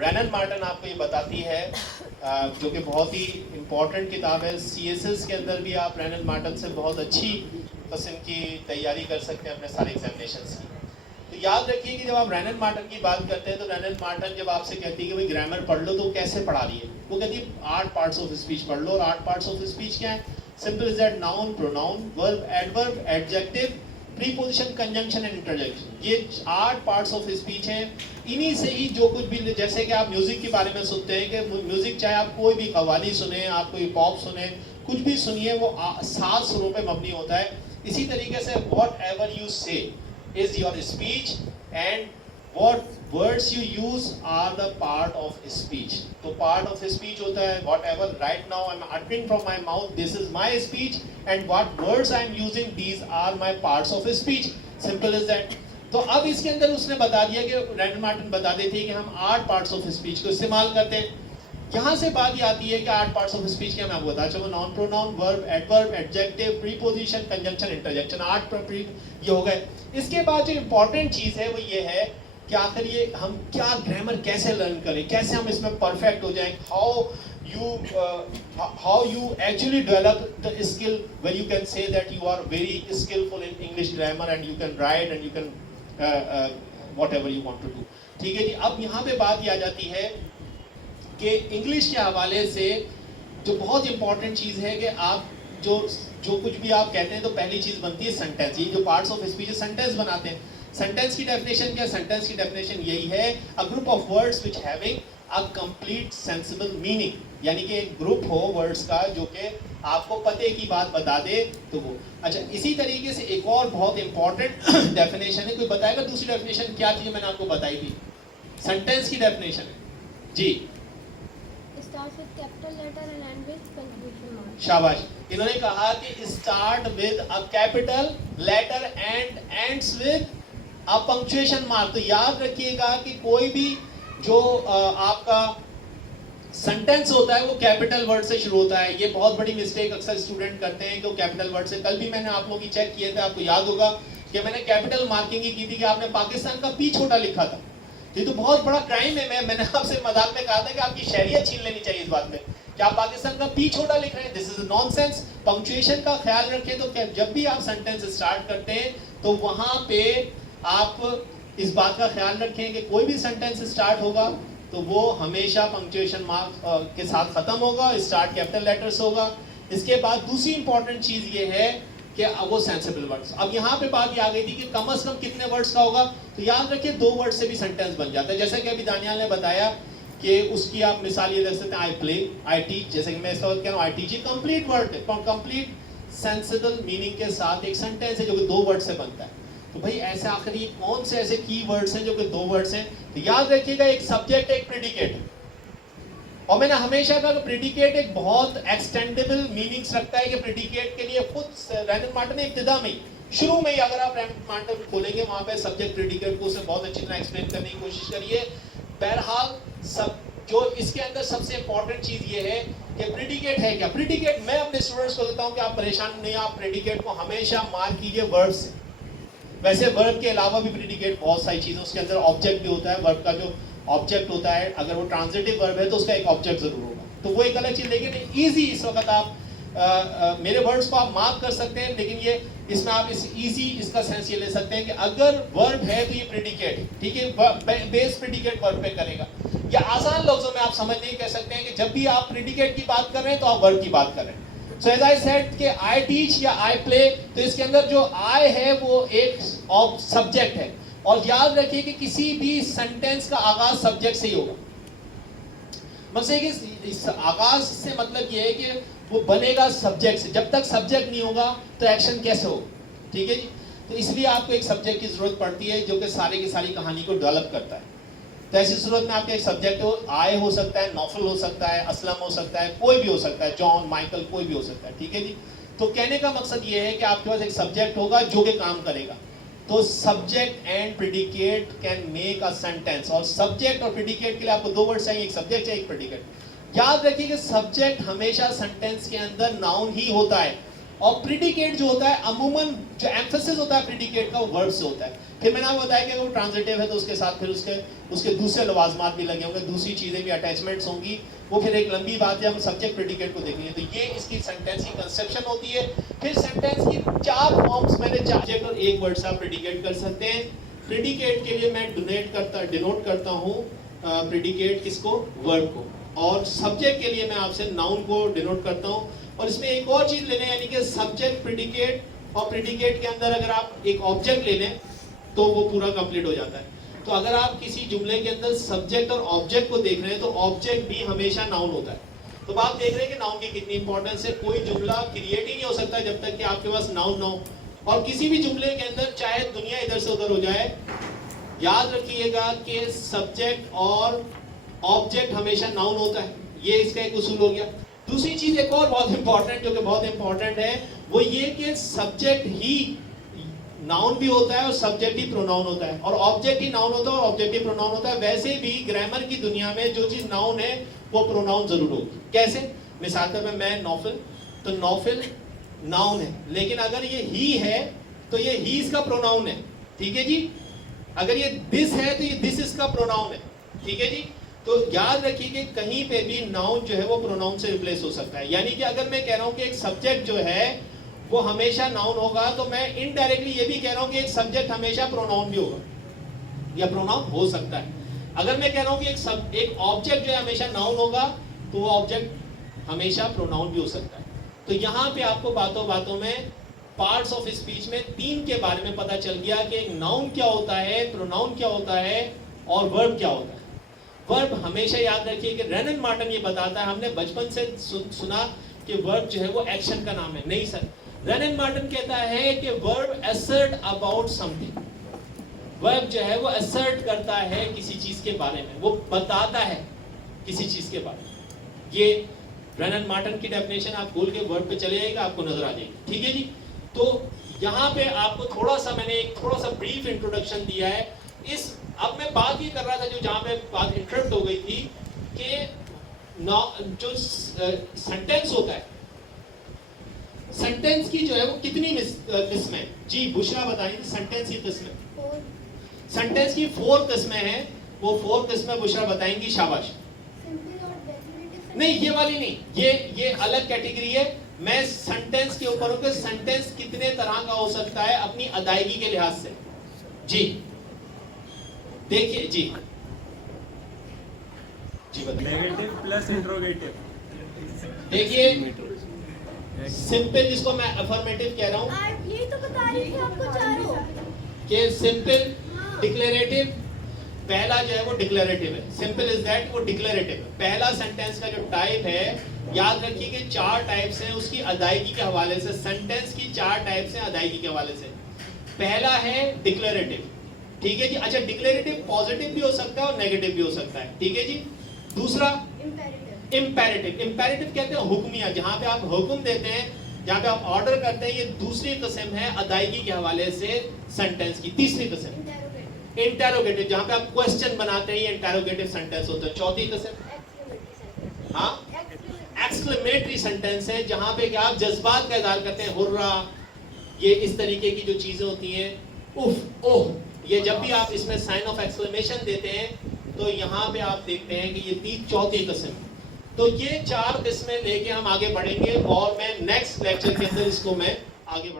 Brennan Marton आपको ये बताती है जो कि बहुत ही इम्पोर्टेंट किताब है। CSS के अंदर भी आप ब्रेनन मार्टन से बहुत अच्छी किस्म की तैयारी कर सकते हैं अपने सारे एग्जामिनेशंस की। तो याद रखिए कि जब आप ब्रेनन मार्टन की बात करते हैं तो ब्रेनन मार्टन जब आपसे कहती है कि भाई ग्रामर पढ़ लो, तो कैसे पढ़ा रही है? वो कहती है 8 पार्ट्स ऑफ स्पीच पढ़ लो। और 8 पार्ट्स ऑफ स्पीच क्या है? Simple is that noun, pronoun, verb, adverb, adjective, preposition, conjunction and interjection. ये 8 पार्ट्स ऑफ स्पीच हैं। इन्हीं से ही जो कुछ भी, जैसे कि आप म्यूजिक के बारे में सुनते हैं कि म्यूजिक चाहे आप कोई भी कव्वाली सुने, आप कोई पॉप सुने, कुछ भी सुनिए, वो 7 सुरों पे मबनी होता है। इसी तरीके से व्हाट एवर यू से is your speech and what words you use are the part of speech. तो part of speech होता है whatever right now I'm uttering from my mouth, this is my speech, and what words I'm using, these are my parts of speech. Simple as that. तो अब इसके अंदर उसने बता दिया कि ब्रेनन मार्टन बता देती है कि हम 8 parts of speech को इस्तेमाल करते हैं। यहाँ से बात ये आती है कि 8 पार्ट्स ऑफ स्पीच क्या मैं आपको बता चुका हूँ। Noun, pronoun, verb, adverb, adjective, preposition, conjunction, interjection, 8 ये हो गए। इसके बाद जो इम्पोर्टेंट चीज़ है वो ये है कि आखिर ये हम क्या ग्रामर कैसे लर्न करें, कैसे हम इसमें परफेक्ट हो जाएं। How you actually develop the skill where you can say that you are very skillful in English grammar and you can write and you can whatever you want to do. ठीक है जी। अब यहाँ पे बात ये आ जाती है कि इंग्लिश के हवाले से जो बहुत इंपॉर्टेंट चीज़ है कि आप जो कुछ भी आप कहते हैं तो पहली चीज़ बनती है सेंटेंस। ये जो पार्ट्स ऑफ स्पीच सेंटेंस बनाते हैं। सेंटेंस की डेफिनेशन क्या? सेंटेंस की डेफिनेशन यही है, a group of words which having a complete sensible meaning. यानी कि एक ग्रुप हो वर्ड्स का जो कि आपको पते की बात बता दे तो वो। अच्छा, इसी तरीके से एक और बहुत इंपॉर्टेंट डेफिनेशन है। कोई बताएगा दूसरी डेफिनेशन क्या थी? मैंने आपको बताई थी, सेंटेंस की डेफिनेशन है जी। Starts with capital letter and ends with punctuation mark. शाबाश। इन्होंने कहा कि start with a capital letter and ends with a punctuation mark. तो याद रखिएगा कि कोई भी जो आपका सेंटेंस होता है वो कैपिटल वर्ड से शुरू होता है। ये बहुत बड़ी मिस्टेक अक्सर स्टूडेंट करते हैं कि वो कैपिटल वर्ड से। कल भी मैंने आप लोगों की चेक किए थे, आपको याद होगा कि मैंने कैपिटल मार्किंग ही की थी कि आपने पाकिस्तान का पी छोटा लिखा था। ये तो बहुत बड़ा क्राइम है। मैंने आपसे मजाक में कहा था कि आपकी शहरियत छीन लेनी चाहिए इस बात में कि आप पाकिस्तान का पी छोटा लिख रहे हैं। This is nonsense. पंक्चुएशन का ख्याल रखें। तो जब भी आप सेंटेंस स्टार्ट करते हैं तो वहां पे आप इस बात का ख्याल रखें कि कोई भी सेंटेंस स्टार्ट होगा तो वो हमेशा पंक्चुएशन मार्क के साथ खत्म होगा, स्टार्ट कैपिटल लेटर्स होगा। इसके बाद दूसरी इंपॉर्टेंट चीज ये है कि वो सेंसिबल वर्ड्स। अब यहाँ पे बात ये आ गई थी कि कम से कम कितने वर्ड्स का होगा। तो याद रखिए 2 वर्ड से भी सेंटेंस बन जाता है। जैसे कि अभी दानियाल ने बताया कि उसकी आप मिसाल ये रख सकते हैं, आई प्ले, आई टीच। जैसे कि मैं इसका कह रहा हूँ आई टीच, कंप्लीट वर्ड है, कंप्लीट सेंसिबल मीनिंग के साथ एक सेंटेंस है जो कि 2 वर्ड से बनता है। तो भाई ऐसे आखिर ये कौन से ऐसे की वर्ड्स हैं जो कि 2 वर्ड्स हैं? तो याद रखिएगा एक सब्जेक्ट एक प्रेडिकेट है। और मैंने हमेशा कहा कि प्रेडिकेट एक बहुत एक्सटेंडेबल मीनिंग्स रखता है कि प्रेडिकेट के लिए खुद ब्रेनन मार्टन ने इब्तिदा में शुरू में ही, अगर आप ब्रेनन मार्टन खोलेंगे वहां पे सब्जेक्ट प्रेडिकेट को उसे बहुत अच्छी तरह एक्सप्लेन करने की कोशिश करिए। बहरहाल सब जो इसके अंदर सबसे इंपॉर्टेंट चीज ये है कि प्रेडिकेट है क्या। प्रेडिकेट मैं अपने स्टूडेंट्स को देता हूं कि आप परेशान नहीं, आप प्रेडिकेट को हमेशा मार्क कीजिए वर्ब से। वैसे वर्ब के अलावा भी प्रेडिकेट बहुत सारी चीजें, उसके अंदर ऑब्जेक्ट भी होता है। वर्ब का जो ऑब्जेक्ट होता है, अगर वो ट्रांजिटिव वर्ब है तो उसका एक ऑब्जेक्ट जरूर होगा, तो वो एक अलग चीज। लेकिन इजी इस वक्त आप मेरे वर्ड्स को आप मार्क कर सकते हैं, लेकिन ये इसमें आप इस इजी इसका सेंस ये ले सकते हैं कि अगर वर्ब है तो ये प्रेडिकेट है। ठीक है, बेस प्रेडिकेट वर्ब पे करेगा। या आसान लफ्जों में आप समझ नहीं कह सकते हैं कि जब भी आप प्रेडिकेट की बात कर रहे हैं तो आप वर्ब की बात कर रहे हैं। सो एज आई सेड कि आई टीच या आई प्ले, तो इसके अंदर जो आई है वो एक सब्जेक्ट है। और याद रखिए कि किसी भी सेंटेंस का आगाज सब्जेक्ट से ही होगा। मतलब इस आगाज से मतलब ये है कि वो बनेगा सब्जेक्ट से। जब तक सब्जेक्ट नहीं होगा तो एक्शन कैसे होगा? ठीक है जी। तो इसलिए आपको एक सब्जेक्ट की जरूरत पड़ती है जो कि सारे की सारी कहानी को डेवलप करता है। तो ऐसी सूरत में आपका एक सब्जेक्ट हो, आय हो सकता है, नौफल हो सकता है, असलम हो सकता है, कोई भी हो सकता है, जॉन, माइकल, कोई भी हो सकता है। ठीक है जी। तो कहने का मकसद ये है कि आपके पास एक सब्जेक्ट होगा जो कि काम करेगा। तो subject and predicate can make a sentence. और सब्जेक्ट और प्रेडिकेट के लिए आपको 2 वर्ड चाहिए, एक सब्जेक्ट चाहिए, एक प्रेडिकेट। याद रखिए कि सब्जेक्ट हमेशा सेंटेंस के अंदर नाउन ही होता है। और प्रिडिकेट जो होता है अमूमन जो एम्फेसिस होता है प्रिडिकेट का वो वर्ब से होता है। फिर मैंने आपको बताया कि अगर वो ट्रांजिटिव है तो उसके साथ फिर उसके दूसरे लवाजमात भी लगे होंगे, दूसरी चीजें भी अटैचमेंट्स होंगी, वो फिर एक लंबी बात है, हम सब्जेक्ट प्रिडिकेट को देखेंगे। तो ये इसकी सेंटेंस की कंस्ट्रक्शन होती है। फिर सेंटेंस की 4 फॉर्म्स मैंने सब्जेक्ट और एक वर्ड से आप प्रिडिकेट कर सकते हैं। प्रिडिकेट के लिए मैं डिनोट करता हूँ प्रिडिकेट किसको, वर्ब को, और सब्जेक्ट के लिए मैं आपसे नाउन को डिनोट करता हूँ। और इसमें एक और चीज ले लें, यानी कि सब्जेक्ट प्रिडिकेट और प्रिडिकेट के अंदर अगर आप एक ऑब्जेक्ट ले लें तो वो पूरा कंप्लीट हो जाता है। तो अगर आप किसी जुमले के अंदर सब्जेक्ट और ऑब्जेक्ट को देख रहे हैं तो ऑब्जेक्ट भी हमेशा नाउन होता है। तो आप देख रहे हैं कि नाउन की कितनी इंपॉर्टेंस है। कोई जुमला क्रिएट ही नहीं हो सकता जब तक कि आपके पास नाउन ना हो। और किसी भी जुमले के अंदर चाहे दुनिया इधर से उधर हो जाए, याद रखिएगा कि सब्जेक्ट और ऑब्जेक्ट हमेशा नाउन होता है। ये इसका एक उसूल हो गया। दूसरी चीज एक और बहुत इंपॉर्टेंट, जो कि बहुत इंपॉर्टेंट है, वो ये कि सब्जेक्ट ही नाउन भी होता है और सब्जेक्ट ही प्रोनाउन होता है, और ऑब्जेक्ट ही नाउन होता है और ऑब्जेक्ट ही प्रोनाउन होता है। वैसे भी ग्रामर की दुनिया में जो चीज नाउन है वो प्रोनाउन जरूर होगी। कैसे? मिसाल के तौर पे मैं नौफिल, तो नौफिल नाउन है, लेकिन अगर ये ही है तो ये ही इसका प्रोनाउन है, ठीक है जी। अगर ये दिस है तो ये दिस इसका प्रोनाउन है, ठीक है जी। तो याद रखिए कि कहीं पे भी नाउन जो है वो प्रोनाउन से रिप्लेस हो सकता है। यानी कि अगर मैं कह रहा हूं कि एक सब्जेक्ट जो है वो हमेशा नाउन होगा, तो मैं इनडायरेक्टली ये भी कह रहा हूं कि एक सब्जेक्ट हमेशा प्रोनाउन भी होगा या प्रोनाउन हो सकता है। अगर मैं कह रहा हूं कि एक ऑब्जेक्ट जो है हमेशा नाउन होगा, तो वो ऑब्जेक्ट हमेशा प्रोनाउन भी हो सकता है। तो यहाँ पे आपको बातों बातों में पार्ट्स ऑफ स्पीच में 3 के बारे में पता चल गया कि एक नाउन क्या होता है, प्रोनाउन क्या होता है और वर्ब क्या होता है। वर्ब हमेशा याद रखिए कि रेनन मार्टन ये बताता है, हमने बचपन से सुना कि वर्ब जो है वो एक्शन का नाम है। नहीं सर, रेनन मार्टन कहता है कि verb assert about something. Verb जो है वो असर्ट करता है किसी चीज के बारे में, वो बताता है किसी चीज के बारे में। ये रेनन मार्टन की डेफिनेशन आप खोल के वर्ब पे चले जाएगा, आपको नजर आ जाएगी, ठीक है जी। तो यहाँ पे आपको मैंने एक थोड़ा सा ब्रीफ इंट्रोडक्शन दिया है। अब मैं बात ये कर रहा था जो जहाँ पे बात इंटरप्ट हो गई थी कि जो सेंटेंस होता है, सेंटेंस की जो है वो कितनी किस्में, जी बुशरा बताइए, सेंटेंस की किस्में, सेंटेंस की 4 किस्में हैं। वो 4 किस्में बुशरा बताएंगी, शाबाश। नहीं ये वाली नहीं, ये अलग कैटेगरी है। मैं सेंटेंस के ऊपर हूं कि सेंटेंस कितने तरह का हो सकता है अपनी अदायगी के लिहाज से। जी देखिए, जी बताइए। Negative plus interrogative. देखिए सिंपल, जिसको मैं अफर्मेटिव कह रहा हूं, ये तो बता रही थी आपको चारों कि सिंपल, डिक्लेरेटिव, पहला जो है वो डिक्लेरेटिव है। सिंपल इज दैट, वो डिक्लेरेटिव है। पहला सेंटेंस का जो टाइप है, याद रखिए कि 4 टाइप्स हैं उसकी अदायगी के हवाले से। सेंटेंस की 4 टाइप्स हैं अदायगी के हवाले से। पहला है डिक्लेरेटिव, ठीक है जी। अच्छा, डिक्लेरेटिव पॉजिटिव भी हो सकता है और नेगेटिव भी हो सकता है, ठीक है जी। दूसरा इंपेरेटिव। इंपेरेटिव कहते हैं हुक्मिया, जहां पे आप हुक्म देते हैं, जहां पे आप ऑर्डर करते हैं। ये दूसरी किस्म है अदायगी के हवाले से सेंटेंस की। तीसरी किस्म इंटेरोगेटिव, जहां पे आप क्वेश्चन बनाते हैं, ये इंटेरोगेटिव सेंटेंस होता है। चौथी किस्म हाँ एक्सक्लेमेटरी सेंटेंस है, जहां पे आप जज्बात का इज़हार करते हैं, हुर्रा, ये इस तरीके की जो चीजें होती हैं, उफ, ओह, ये जब भी आप इसमें साइन ऑफ एक्सक्लेमेशन देते हैं तो यहाँ पे आप देखते हैं कि ये चौथी किस्म। तो ये 4 किस्में लेके हम आगे बढ़ेंगे और मैं नेक्स्ट लेक्चर के अंदर इसको मैं आगे बढ़